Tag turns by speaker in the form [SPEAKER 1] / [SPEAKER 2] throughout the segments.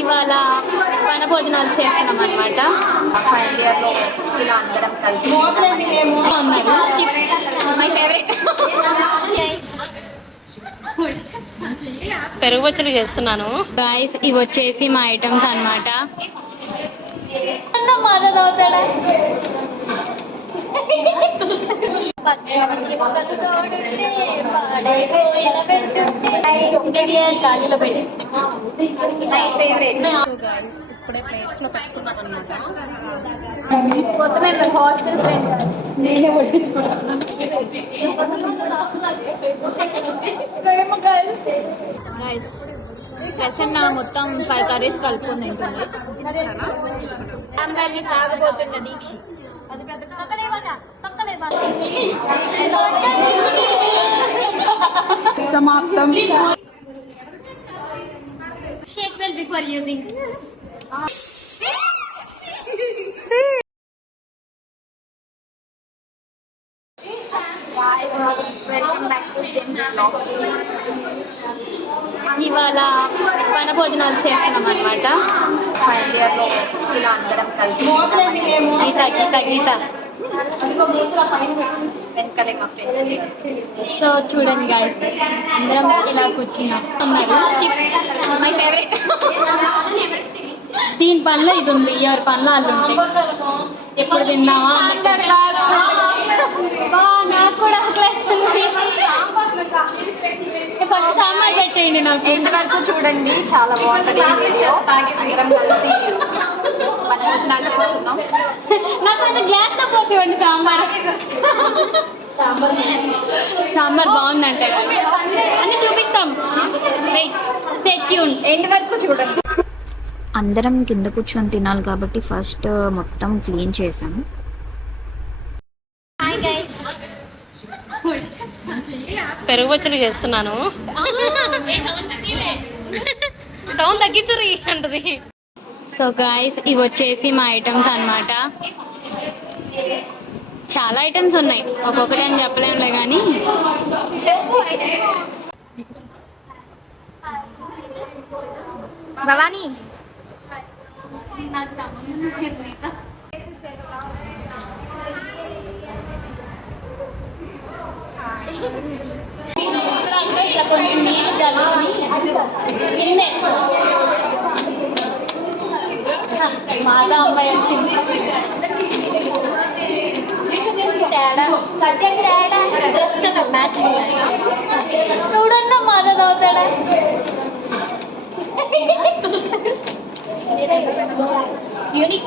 [SPEAKER 1] ఇవాళ వన భోజనాలు చేస్తున్నాం అనమాట
[SPEAKER 2] పెరుగు పచ్చడి చేస్తున్నాను.
[SPEAKER 1] గాయస్ ఇవి వచ్చేసి మా ఐటమ్స్ అన్నమాట.
[SPEAKER 2] ఇప్పుడే ప్లేట్స్లో పెట్టుకున్నాం అనమాట
[SPEAKER 1] హాస్టల్ ఫ్రెండ్ నేనే పట్టించుకున్నాను ప్రసన్న మొత్తం ఫైవ్ కర్రీస్ కలుపుకొని ఉంటుంది
[SPEAKER 3] అందరినీ తాగబోతున్న దీక్ష సమాప్తం.
[SPEAKER 1] షేక్ వెల్ బిఫోర్ యూజింగ్ ఇవాళ చేస్తున్నాం అనమాట
[SPEAKER 3] ఇలా అందరం కలిసి
[SPEAKER 1] గీత గీత గీత.
[SPEAKER 3] వెనకలే మా ఫ్రెండ్స్
[SPEAKER 1] సో చూడండి గాయస్ అందరం ఇలా కూర్చున్నాం.
[SPEAKER 3] మై ఫేవరెట్
[SPEAKER 1] దీని పనిలో ఇది ఉంది ఎవరి పనిలో వాళ్ళు ఉంటాయి. ఎప్పుడు తిన్నావా? నాకు కూడా ఫస్ట్ సాంబార్ పెట్టేయండి నాకు.
[SPEAKER 3] ఎండ్ వరకు చూడండి చాలా బాగుంటుంది అందరం కలిసి భోజనాలు చేస్తున్నాం
[SPEAKER 1] నాకు అయితే గ్లాస్లో పోతేవండి సాంబార్ సాంబార్ బాగుందంటే. అన్ని చూపిస్తాం.
[SPEAKER 3] ఎండ్ వరకు చూడండి.
[SPEAKER 4] అందరం కింద కూర్చొని తినాలి కాబట్టి ఫస్ట్ మొత్తం క్లీన్ చేసాము
[SPEAKER 1] హాయ్ గైస్
[SPEAKER 2] పెరుగు పచ్చడి చేస్తున్నాను. సౌండ్ తగ్గించురి అంటది.
[SPEAKER 1] సో గాయస్ ఇవి వచ్చేసి మా ఐటమ్స్ అన్నమాట. చాలా ఐటమ్స్ ఉన్నాయి. ఒక్కొక్కటి అని చెప్పలేములే కానీ
[SPEAKER 3] భవానీ.
[SPEAKER 1] కొంచెం నీళ్ళు మాదా అమ్మాయి వచ్చింది. తేడా. తేడా డ్రెస్ చూడన్నా మాదా తాగుతాడా
[SPEAKER 3] యూనిక్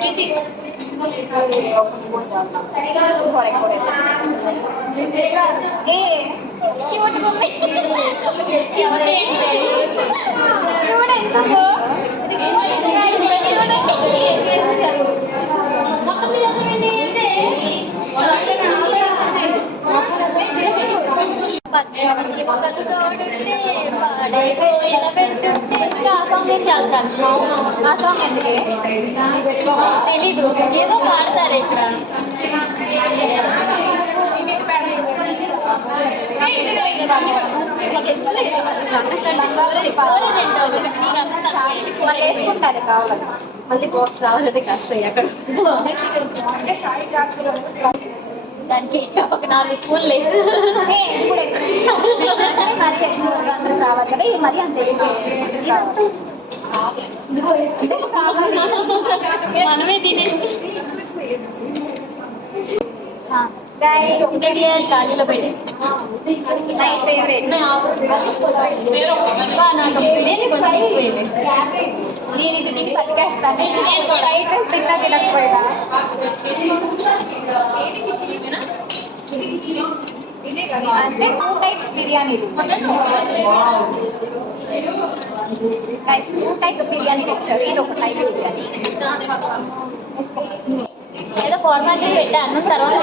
[SPEAKER 3] హాల్
[SPEAKER 1] నీకు సరిపోదు నువ్వు అన్నీ ఎక్కువ తినాలి
[SPEAKER 3] కావాలంటే ఈ రైస్ చీప్గా ఏ క్యూట్ మమ్మీ చూడండి
[SPEAKER 1] తెలీదు ఏదో పాడతారు ఇక్కడ
[SPEAKER 3] మళ్ళీ వేసుకుంటారు కావాలంటే మళ్ళీ బాక్స్ రావాలంటే కష్టం అక్కడ
[SPEAKER 1] దానికి ఒక నాలుగు స్పూన్లు లేదు
[SPEAKER 3] మరి రావాలి కదా మరి అంతే.
[SPEAKER 1] మనమే తినేసి గాలిలో పెట్టి
[SPEAKER 3] మై ఫేవరెట్ నేను ఇది తిని బతికేస్తాను ఫ్రైడ్ రైస్ తిన్నా తినకపోయినా అంటే టూ టైప్స్ బిర్యానీలు గైస్ టూ టైప్ బిర్యానీ తెచ్చారు ఇది ఒక టైప్ బిర్యానీ
[SPEAKER 1] ఏదో ఫార్మాట్ పెట్టా అన్నం తర్వాత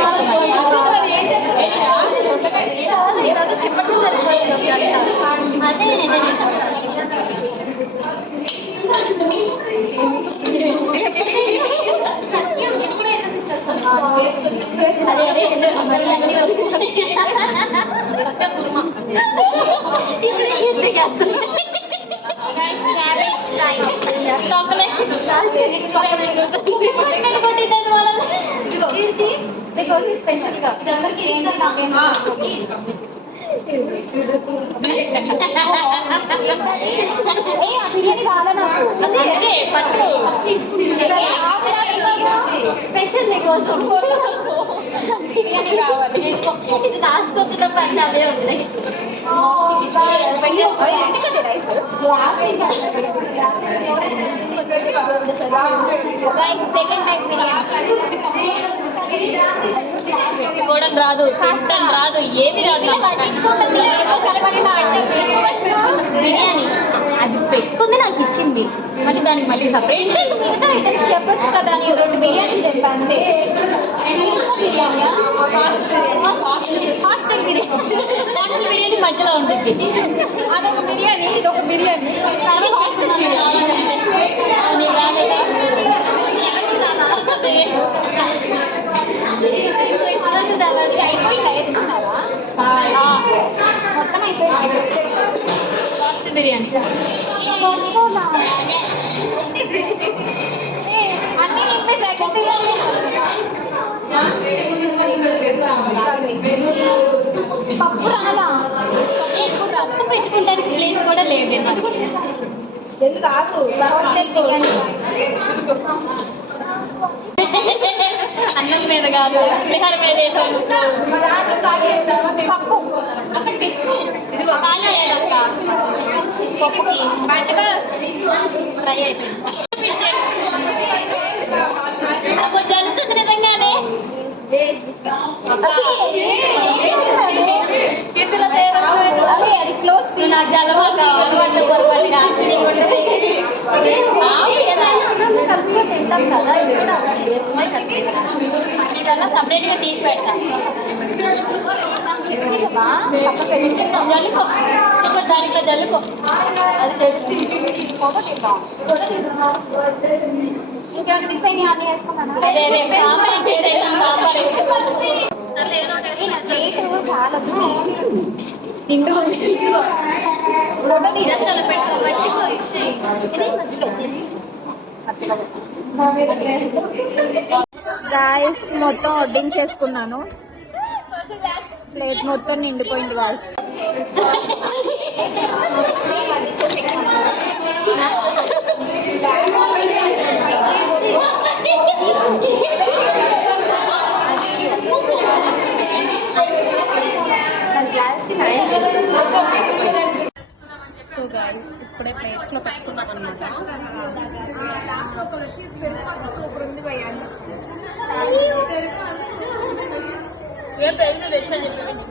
[SPEAKER 1] అదే
[SPEAKER 3] స్పెషల్గా ఏ ఆ బిర్యానీ కావాలా నాకు
[SPEAKER 1] అదే పట్టు
[SPEAKER 3] స్పెషల్ నీకోసం బిర్యానీ కావాలి
[SPEAKER 1] ఇది లాస్ట్ వచ్చిన
[SPEAKER 3] సెకండ్
[SPEAKER 1] కూడా రాదు కష్టం రాదు ఏది రాదు బిర్యానీ అది పెట్టుకుంది నాకు ఇచ్చింది. మళ్ళీ దానికి మళ్ళీ సపరేట్
[SPEAKER 3] మిగతా ఐటమ్స్ చెప్పొచ్చు కదా నేను రెండు బిర్యానీ చెప్పాను హాస్టల్ బిర్యానీ.
[SPEAKER 1] మధ్యలో ఉంటుంది.
[SPEAKER 3] అదొక బిర్యానీ ఇదొక బిర్యానీ. హాస్టల్ బిర్యానీ అయిపోయిందా మొత్తం అయిపోయింది
[SPEAKER 1] హాస్టల్ బిర్యానీ.
[SPEAKER 3] అన్నీ నింపేసా పప్పు రాలా
[SPEAKER 1] పప్పు పెట్టుకుంటానికి ప్లేస్ కూడా లేదు
[SPEAKER 3] ఎందుకు కాదు
[SPEAKER 1] అన్నం మీద కాదు పులిహోర మీద
[SPEAKER 3] పప్పు
[SPEAKER 1] పప్పుకి
[SPEAKER 3] బయటగా
[SPEAKER 1] ఫ్రై అయిపోయింది సపరేట్గా తీసి పెడతా జల్లుకో దాంట్లో జల్లుకో
[SPEAKER 3] అది తెలిసి ఫోటో తీద్దాం ఫోటో తీద్దాం గాయస్ మొత్తం వడ్డించేసుకున్నాను. ప్లేట్ మొత్తం నిండిపోయింది వాళ్ళు
[SPEAKER 2] సో గైస్ ఇప్పుడే ప్లేట్స్లో పెట్టుకున్నాం అనమాట ఏ పెరుగు తెచ్చని చెప్పండి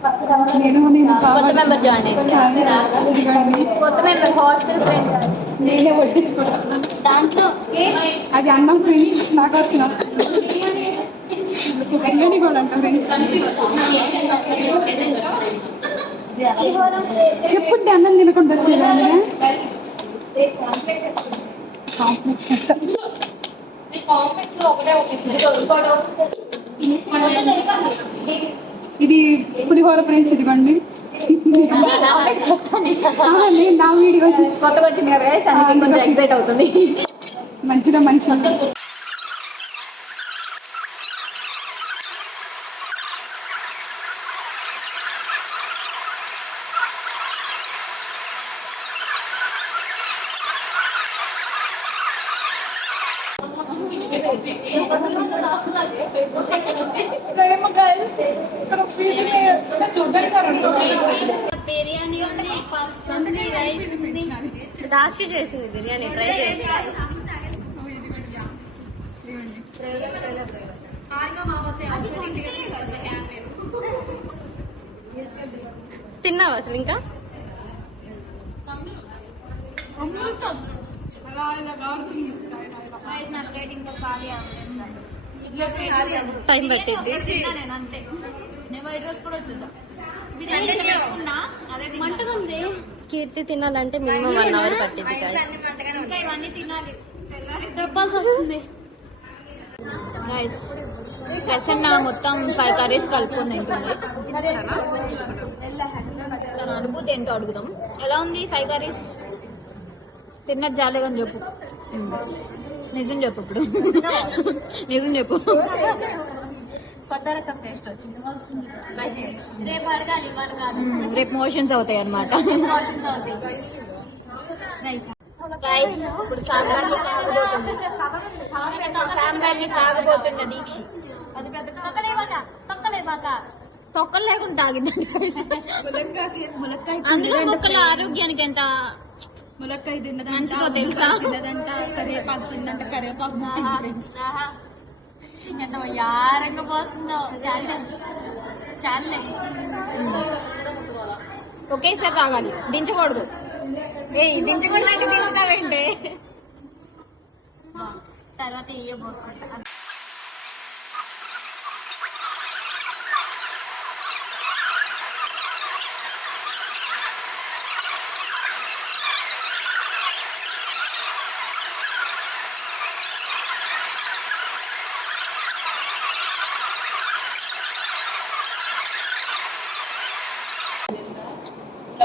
[SPEAKER 1] కొత్త మెంబర్ జాయిన్ అయ్యింది కొత్త మెంబర్ హాస్టల్ ఫ్రెండ్
[SPEAKER 5] నేనే వడ్డించుకుంటాను
[SPEAKER 1] దాంట్లో
[SPEAKER 5] అది అన్నం ఫ్రెండ్స్ నాకు వచ్చిన బిర్యానీ కూడా అంట ఫ్రెండ్స్ చెప్పుంటే అన్నం తినకుండా వచ్చేదాన్ని. ఇది పులిహోర ఫ్రెండ్స్ ఇదిగోండి. నేను నా వీడియో.
[SPEAKER 3] కొత్తగా వచ్చింది కదా కొంచెం ఎక్సైట్ అవుతుంది.
[SPEAKER 5] మంచిగా మనిషి
[SPEAKER 3] ప్రేమ ఇక్కడ
[SPEAKER 4] బిర్యానీ దాక్ష చేసింది బిర్యానీ ట్రై చేసి. తిన్నావా అసలు ఇంకా?
[SPEAKER 1] ఇంకా ఖాళీ
[SPEAKER 4] టైం పట్టింది.
[SPEAKER 1] అంతే నేను వైట్ రైస్ కూడా వచ్చేసా.
[SPEAKER 4] కీర్తి తినాలంటే మినిమం వన్ అవర్ పట్టింది guys.
[SPEAKER 1] ఇంకా ఇవన్నీ తినాలి.
[SPEAKER 4] వస్తుంది ప్రసన్న మొత్తం ఫైవ్ కర్రీస్ కలుపుకొని తింటుంది. తన అనుభూతి ఏంటో అడుగుదాం. ఎలా ఉంది ఫైవ్ కర్రీస్ తిన్నది జాలేదని చెప్పు. నిజం చెప్పు ఇప్పుడు. నిజం చెప్పు.
[SPEAKER 1] కొత్త రకం టేస్ట్ వచ్చింది. ట్రై చేయొచ్చు. రేపు అడగాలి ఇవాళ కాదు.
[SPEAKER 4] రేపు మోషన్స్ అవుతాయి అనమాట ఇప్పుడు సాంబార్ సాంబార్ తాగబోతున్న దీక్ష.
[SPEAKER 1] అది పెద్ద తొక్కలే బాక తొక్కలే బాక
[SPEAKER 4] తొక్కలు లేకుండా తాగిందండి.
[SPEAKER 6] ములక్కాయ
[SPEAKER 4] అందులో మొక్కల ఆరోగ్యానికి ఎంత
[SPEAKER 6] ములక్కాయ తిన్నదంట
[SPEAKER 4] మంచిదో తెలుసా?
[SPEAKER 6] తిన్నదంట కరివేపాకు తిన్నదంట కరివేపాకు
[SPEAKER 4] ఎంత యారంగా పోతుందో. చాలే. ఒకేసారి తాగాలి. దించకూడదు. ఏ దించకూడదు అంటే దించుతావేంటి?
[SPEAKER 1] తర్వాత ఇయ్య పోసుకుంటా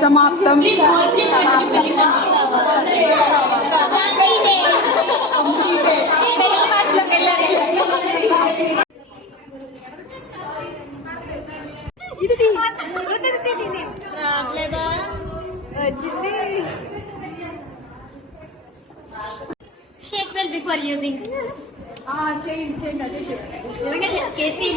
[SPEAKER 6] సమాప్తం
[SPEAKER 4] షేక్ వెల్ బిఫోర్ యూజింగ్
[SPEAKER 6] చేయండి చేయండి అదే చెప్పండి
[SPEAKER 4] కేతి